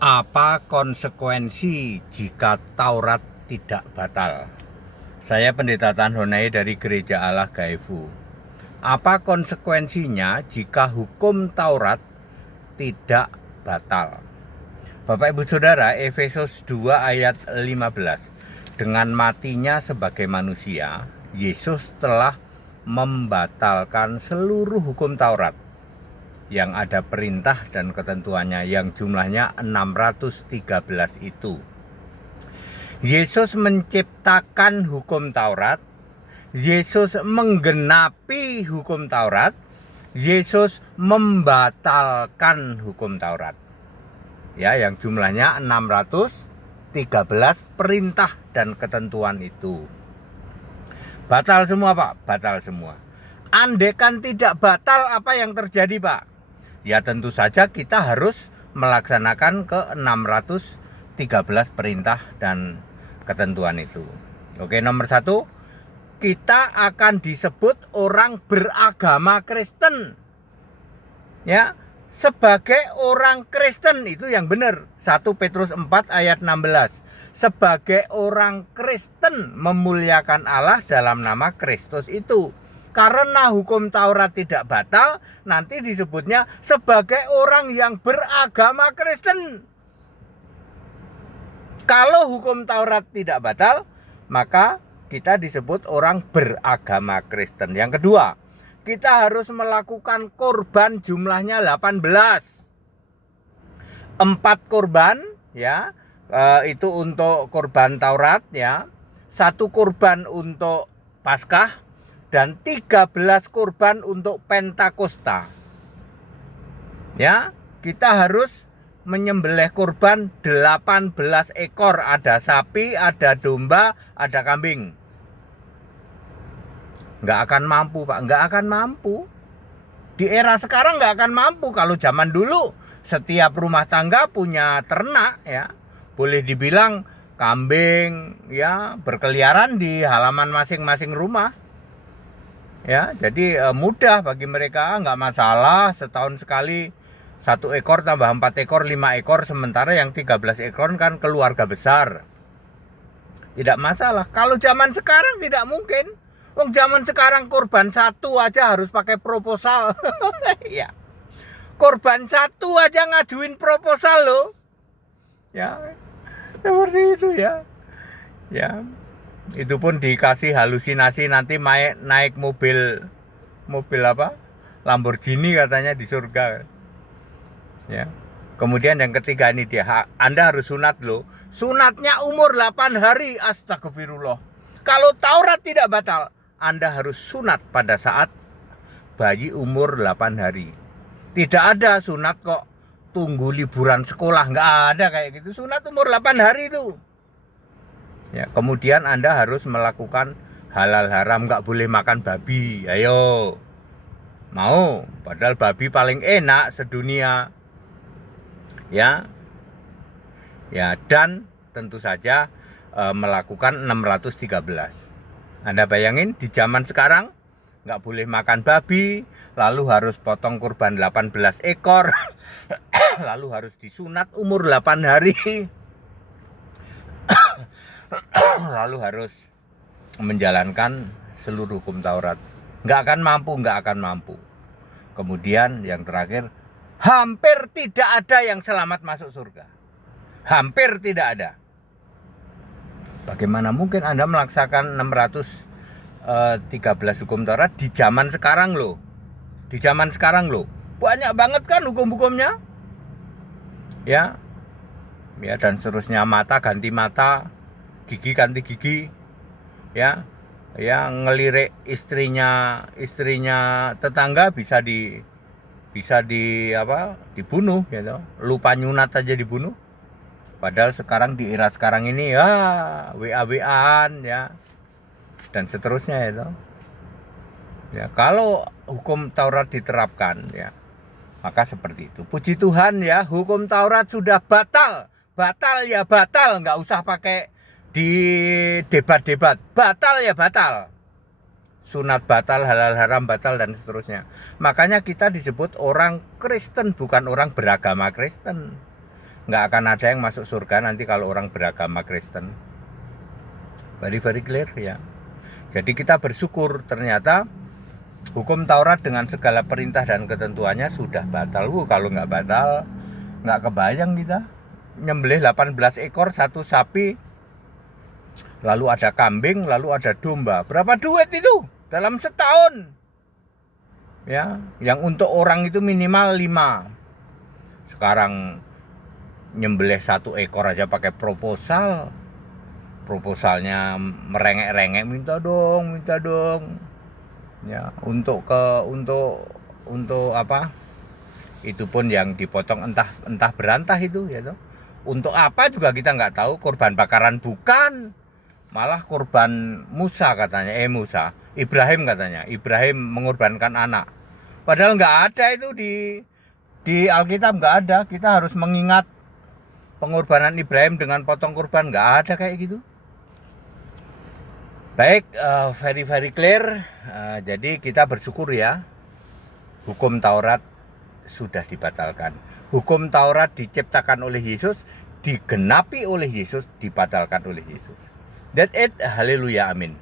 Apa konsekuensi jika Taurat tidak batal? Saya Pendeta Tan Honai dari Gereja Allah Gaifu. Apa konsekuensinya jika hukum Taurat tidak batal? Bapak Ibu Saudara, Efesus 2 ayat 15. Dengan matinya sebagai manusia, Yesus telah membatalkan seluruh hukum Taurat yang ada perintah dan ketentuannya yang jumlahnya 613 itu. Yesus menciptakan hukum Taurat, Yesus menggenapi hukum Taurat, Yesus membatalkan hukum Taurat. Ya, yang jumlahnya 613 perintah dan ketentuan itu. Batal semua, Pak, batal semua. Andaikan tidak batal, apa yang terjadi, Pak? Ya tentu saja kita harus melaksanakan ke 613 perintah dan ketentuan itu. Oke, nomor 1, kita akan disebut orang beragama Kristen. Ya, sebagai orang Kristen itu yang benar. 1 Petrus 4 ayat 16. Sebagai orang Kristen memuliakan Allah dalam nama Kristus itu. Karena hukum Taurat tidak batal, nanti disebutnya sebagai orang yang beragama Kristen. Kalau hukum Taurat tidak batal, maka kita disebut orang beragama Kristen. Yang kedua, kita harus melakukan korban jumlahnya 18. 4 korban, ya, itu untuk korban Taurat, ya. 1 korban untuk Paskah, dan 13 korban untuk Pentakosta. Ya, kita harus menyembelih korban 18 ekor, ada sapi, ada domba, ada kambing. Nggak akan mampu, Pak, nggak akan mampu. Di era sekarang nggak akan mampu. Kalau zaman dulu setiap rumah tangga punya ternak, ya, boleh dibilang kambing, ya, berkeliaran di halaman masing-masing rumah. Ya, jadi mudah bagi mereka, nggak masalah setahun sekali 1 ekor tambah 4 ekor 5 ekor, sementara yang 13 ekor kan keluarga besar. Tidak masalah. Kalau zaman sekarang tidak mungkin. Wong zaman sekarang korban 1 aja harus pakai proposal. Ya. Korban 1 aja ngajuin proposal loh. Ya. Seperti itu ya. Ya. Itu pun dikasih halusinasi nanti naik mobil apa? Lamborghini katanya di surga. Ya. Kemudian yang ketiga ini dia, Anda harus sunat loh. Sunatnya umur 8 hari. Astagfirullah. Kalau Taurat tidak batal, Anda harus sunat pada saat bayi umur 8 hari. Tidak ada sunat kok tunggu liburan sekolah, nggak ada kayak gitu. Sunat umur 8 hari itu. Ya, kemudian Anda harus melakukan halal haram, nggak boleh makan babi. Ayo, mau? Padahal babi paling enak sedunia. Ya, ya, dan tentu saja melakukan 613. Anda bayangin di zaman sekarang nggak boleh makan babi, lalu harus potong kurban 18 ekor, lalu harus disunat umur 8 hari. Lalu harus menjalankan seluruh hukum Taurat. Nggak akan mampu. Kemudian yang terakhir, hampir tidak ada yang selamat masuk surga. Hampir tidak ada. Bagaimana mungkin Anda melaksanakan 613 hukum Taurat di zaman sekarang loh. Di zaman sekarang loh. Banyak banget kan hukum-hukumnya. Ya. Ya, dan seterusnya, mata ganti mata, gigi ganti gigi, ya, ngelirik istrinya tetangga bisa dibunuh, gitu. Lupa nyunat aja dibunuh. Padahal sekarang di era sekarang ini ya WA-WAan, ya, dan seterusnya itu. Ya, kalau hukum Taurat diterapkan, ya, maka seperti itu. Puji Tuhan ya, hukum Taurat sudah batal. Batal ya batal, nggak usah pakai di debat-debat. Batal ya batal. Sunat batal, halal haram batal, dan seterusnya. Makanya kita disebut orang Kristen, bukan orang beragama Kristen. nggak akan ada yang masuk surga nanti kalau orang beragama Kristen. Very very clear ya. Jadi kita bersyukur ternyata hukum Taurat dengan segala perintah dan ketentuannya sudah batal. Kalau nggak batal, nggak kebayang kita nyembelih 18 ekor satu sapi, lalu ada kambing, lalu ada domba. Berapa duit itu dalam setahun? Ya, yang untuk orang itu minimal 5. Sekarang nyembelih 1 ekor aja pakai proposal. Proposalnya merengek-rengek, minta dong. Ya, untuk apa? Itu pun yang dipotong entah berantah itu ya toh. Untuk apa juga kita nggak tahu, korban bakaran bukan. Malah korban Ibrahim katanya. Ibrahim mengorbankan anak. Padahal nggak ada itu di Alkitab, nggak ada. Kita harus mengingat pengorbanan Ibrahim dengan potong kurban, nggak ada kayak gitu. Baik, very very clear. Jadi kita bersyukur ya, hukum Taurat sudah dibatalkan. Hukum Taurat diciptakan oleh Yesus, digenapi oleh Yesus, dibatalkan oleh Yesus. That's it. Haleluya, amin.